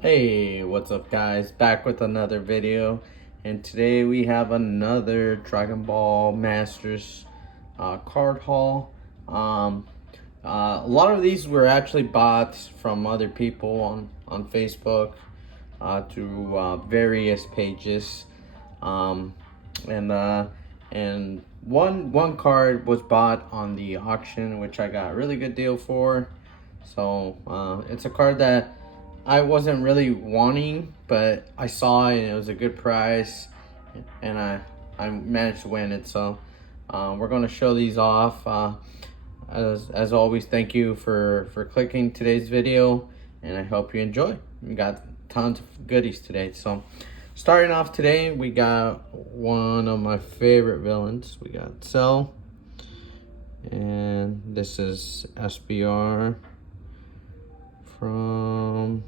Hey, what's up guys? Back with another video, and today we have another Dragon Ball Masters card haul. A lot of these were actually bought from other people on Facebook through various pages, um, and one card was bought on the auction, which I got a really good deal for. So it's a card that I wasn't really wanting, but I saw it and it was a good price, and I managed to win it. So we're gonna show these off. As always, thank you for clicking today's video, and I hope you enjoy. We got tons of goodies today. So starting off today, we got one of my favorite villains. We got Cell, and this is SBR from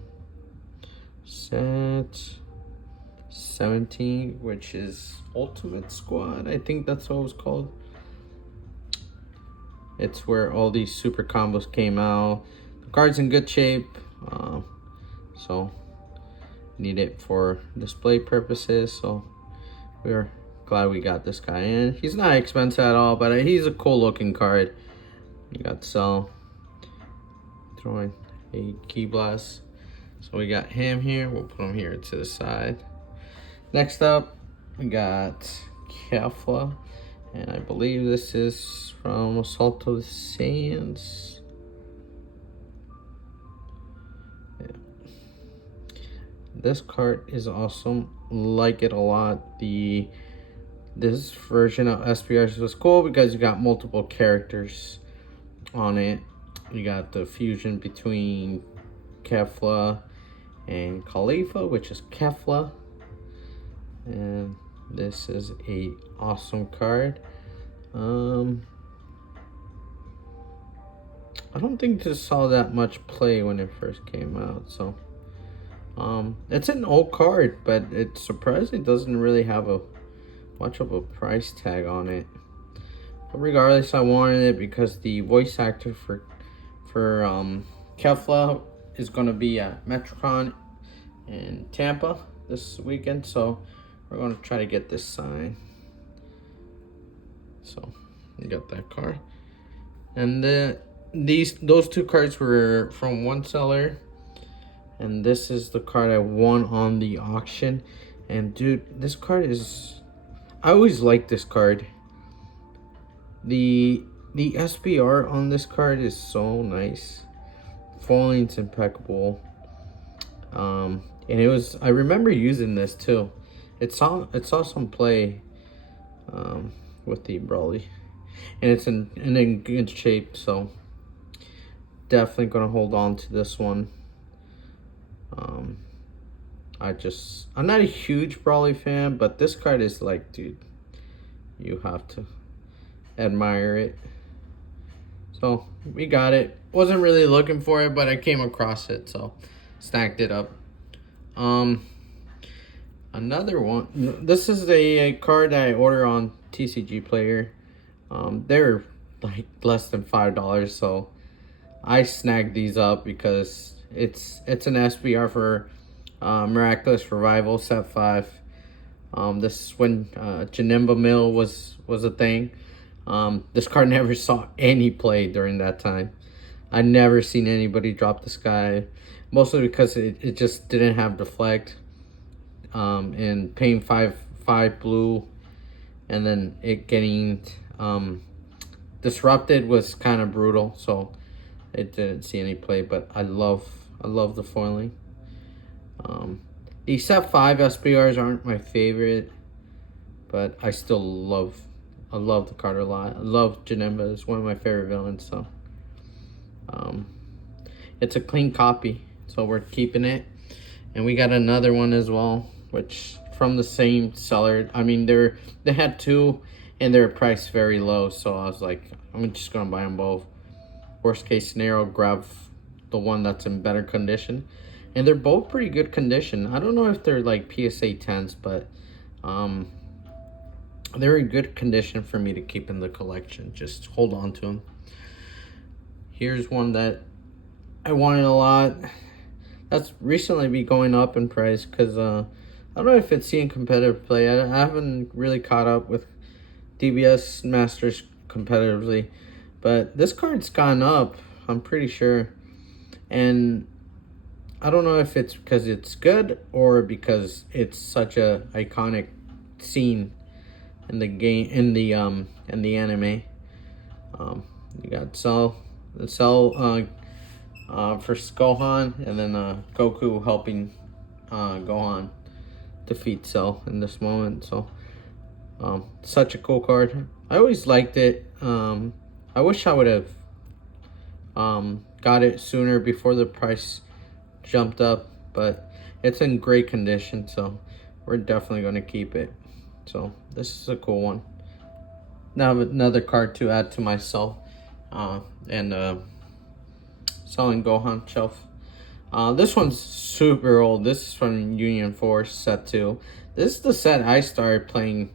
set 17, which is Ultimate Squad. I think that's what it was called. It's where all these super combos came out. The card's in good shape, so need it for display purposes. So we're glad we got this guy in. He's not expensive at all, but he's a cool looking card. You got Cell throwing a Ki Blast. So we got him here. We'll put him here to the side. Next up, we got Kefla, and I believe this is from Assault of the Saiyans. Yeah. This card is awesome. Like it a lot. This version of SPRs was cool because you got multiple characters on it. You got the fusion between Kefla and Khalifa, which is Kefla, and this is a awesome card. I don't think this saw that much play when it first came out, so it's an old card, but it's surprising it doesn't really have much of a price tag on it. But regardless, I wanted it because the voice actor for Kefla is going to be at Metrocon in Tampa this weekend, so we're going to try to get this signed. So you got that card, and those two cards were from one seller, and this is the card I won on the auction. And dude, this card is, I always like this card. The SBR on this card is so nice. Foiling's impeccable. And it was, I remember using this too. It saw some play with the Brawly, and it's in good shape, so definitely gonna hold on to this one. I'm not a huge Brawly fan, but this card is like, dude, you have to admire it. So we got it. Wasn't really looking for it, but I came across it, so snagged it up. Another one. This is a card that I order on TCG Player. They're like less than $5, so I snagged these up because it's an SBR for Miraculous Revival Set 5. This is when Janemba Mill was a thing. This card never saw any play during that time. I never seen anybody drop this guy, mostly because it just didn't have deflect. And paying 5 blue, and then it getting disrupted was kind of brutal, so it didn't see any play. But I love the foiling. The set 5 SBRs aren't my favorite, but I still love the card a lot. I love Janemba. It's one of my favorite villains, so it's a clean copy, so we're keeping it. And we got another one as well, which from the same seller. I mean, they had two, and they're priced very low, so I was like, I'm just gonna buy them both. Worst case scenario, grab the one that's in better condition, and they're both pretty good condition. I don't know if they're like PSA 10s, but they're in good condition for me to keep in the collection. Just hold on to them. Here's one that I wanted a lot. that's recently been going up in price because I don't know if it's seeing competitive play. I haven't really caught up with DBS Masters competitively, but this card's gone up, I'm pretty sure. And I don't know if it's because it's good or because it's such a iconic scene in the game, in the anime. You got Cell for Gohan, and then Goku helping Gohan defeat Cell in this moment. So such a cool card. I always liked it. I wish I would have got it sooner before the price jumped up, but it's in great condition, so we're definitely going to keep it. So this is a cool one. Now another card to add to myself and selling Gohan shelf. This one's super old. This is from Union Force set 2. This is the set I started playing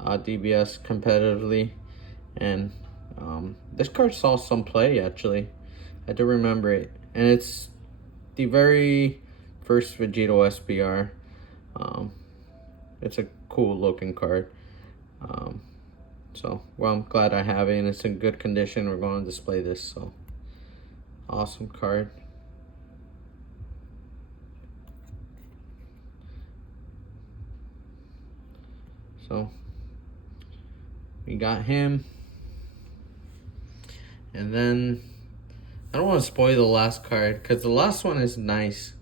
DBS competitively, and this card saw some play actually. I do remember it, and it's the very first Vegito SBR. It's a cool looking card. So, well, I'm glad I have it, and it's in good condition. We're going to display this, so awesome card. So, we got him. And then, I don't want to spoil the last card, because the last one is nice.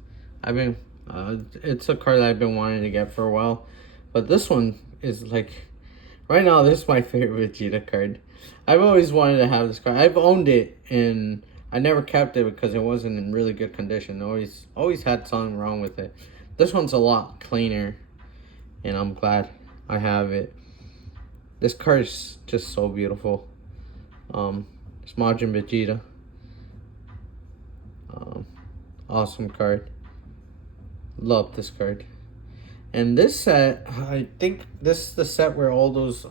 It's a card that I've been wanting to get for a while. But this one is like, right now, this is my favorite Vegeta card. I've always wanted to have this card. I've owned it, and I never kept it because it wasn't in really good condition. Always had something wrong with it. This one's a lot cleaner, and I'm glad I have it. This card is just so beautiful. It's Majin Vegeta. Awesome card. Love this card. And this set, I think this is the set where all those,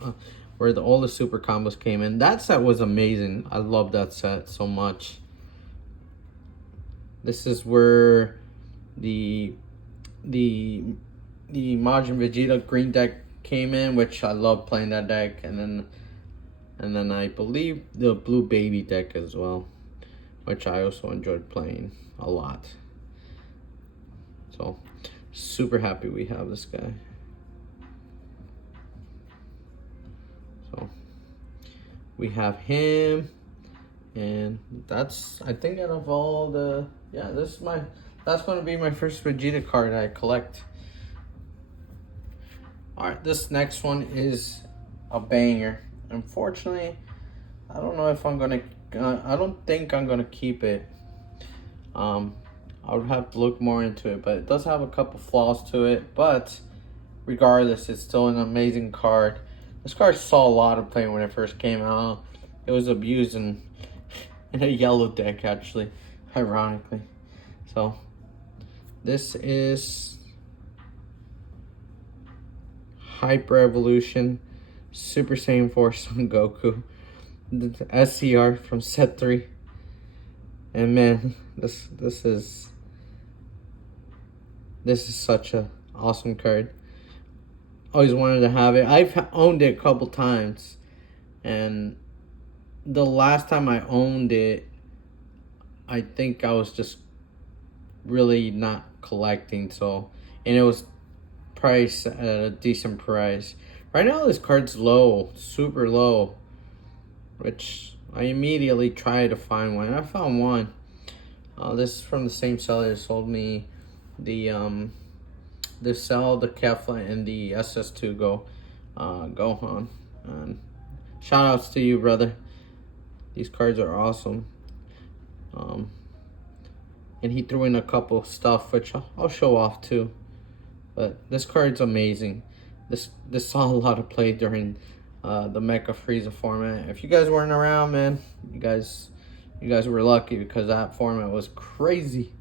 all the super combos came in. That set was amazing. I love that set so much. This is where the Majin Vegeta green deck came in, which I love playing that deck, and then I believe the blue baby deck as well, which I also enjoyed playing a lot. So super happy we have this guy. So we have him, and that's, I think, out of all the, yeah, that's going to be my first Vegeta card I collect. Alright, this next one is a banger. Unfortunately, I don't know if I'm gonna, I don't think I'm gonna keep it. I would have to look more into it, but it does have a couple flaws to it. But regardless, it's still an amazing card. This card saw a lot of play when it first came out. It was abused in a yellow deck, actually, ironically. So this is Hyper Evolution Super Saiyan 4 Son Goku, the SCR from set 3. And man, this is such a awesome card. Always wanted to have it. I've owned it a couple times, and the last time I owned it, I think I was just really not collecting, so, and it was priced at a decent price. Right now this card's low, super low, which I immediately tried to find one. I found one. This is from the same seller that sold me the Cell, the Kefla, and the SS2 Gohan. Shout outs to you, brother. These cards are awesome. And he threw in a couple stuff, which I'll show off too. But this card's amazing. This saw a lot of play during the Mecha Frieza format. If you guys weren't around, man, you guys were lucky, because that format was crazy.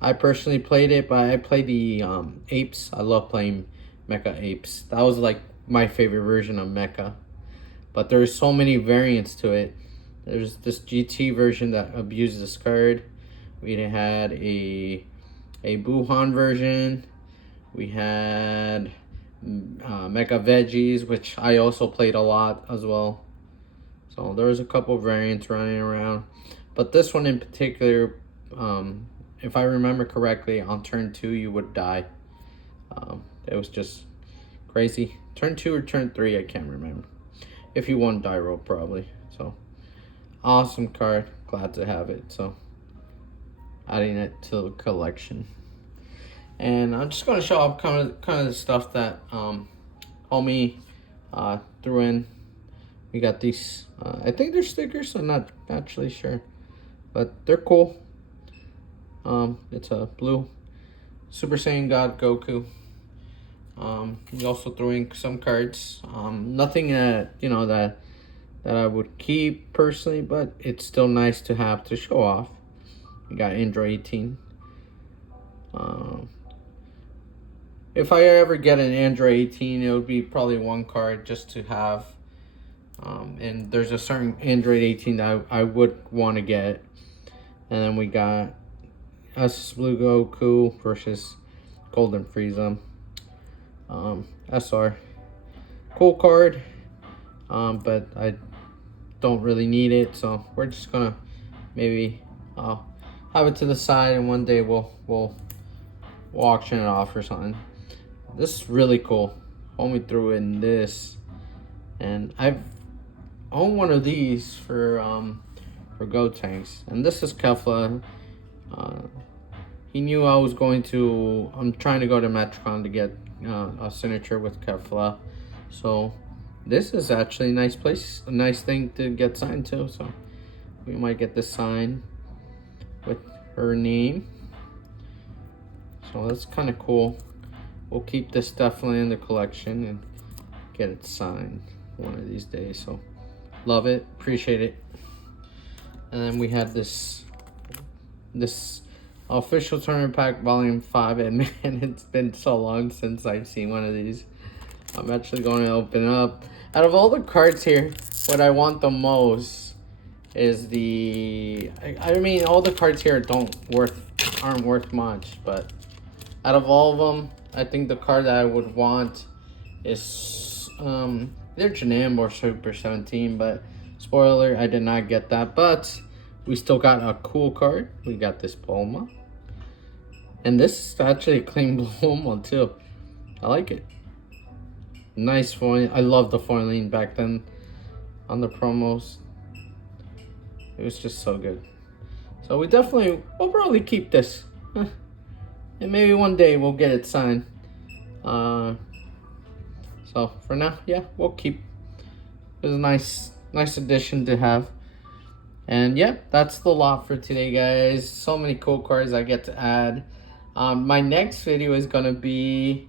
I personally played it, but I played the Apes. I love playing Mecha Apes. That was like my favorite version of Mecha. But there's so many variants to it. There's this GT version that abused this card. We had a a Buhan version. We had Mega Veggies, which I also played a lot as well. So there was a couple variants running around, but this one in particular, if I remember correctly, on turn 2 you would die. It was just crazy. Turn 2 or turn 3, I can't remember. If you won die roll, probably. So awesome card, glad to have it. So adding it to the collection. And I'm just gonna show off kind of the stuff that homie threw in. We got these. I think they're stickers. I'm not actually sure, but they're cool. It's a blue Super Saiyan God Goku. He also threw in some cards. Nothing that that I would keep personally, but it's still nice to have to show off. We got Android 18. If I ever get an Android 18, it would be probably one card just to have. And there's a certain Android 18 that I would want to get. And then we got Blue Goku versus Golden Frieza. SR. Cool card. But I don't really need it, so we're just gonna maybe have it to the side, and one day we'll auction it off or something. This is really cool. Homie threw in this, and I've owned one of these for Go Tanks, and this is Kefla. He knew I was going to. I'm trying to go to Metricon to get a signature with Kefla, so this is actually a nice thing to get signed to. So we might get this signed with her name. So that's kind of cool. We'll keep this definitely in the collection and get it signed one of these days. So love it, appreciate it. And then we have this official tournament pack volume 5, and man, it's been so long since I've seen one of these. I'm actually going to open it up. Out of all the cards here, what I want the most is I mean, all the cards here aren't worth much, but out of all of them, I think the card that I would want is either Janam or Super 17, but spoiler, I did not get that, but we still got a cool card. We got this Bulma, and this is actually a clean Bulma too. I like it. Nice foil. I love the foiling back then on the promos. It was just so good. So we'll probably keep this. And maybe one day we'll get it signed. So for now, yeah, we'll keep. It was a nice addition to have. And yeah, that's the lot for today, guys. So many cool cards I get to add. My next video is gonna be,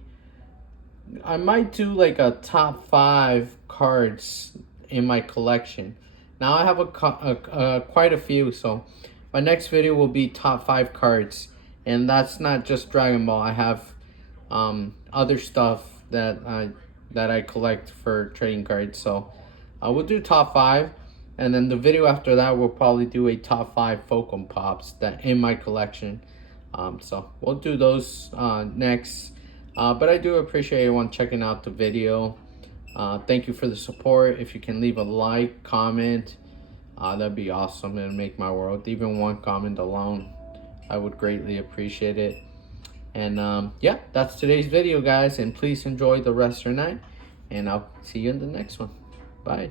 I might do like a top 5 cards in my collection. Now I have quite a few, so my next video will be top 5 cards, and that's not just Dragon Ball. I have other stuff that I collect for trading cards. So we'll do top 5, and then the video after that we'll probably do a top 5 Fulcrum Pops that in my collection. So we'll do those next. But I do appreciate everyone checking out the video. Thank you for the support. If you can leave a like, comment, that'd be awesome. It'd make my world. Even one comment alone, I would greatly appreciate it. And yeah, that's today's video, guys. And please enjoy the rest of your night. And I'll see you in the next one. Bye.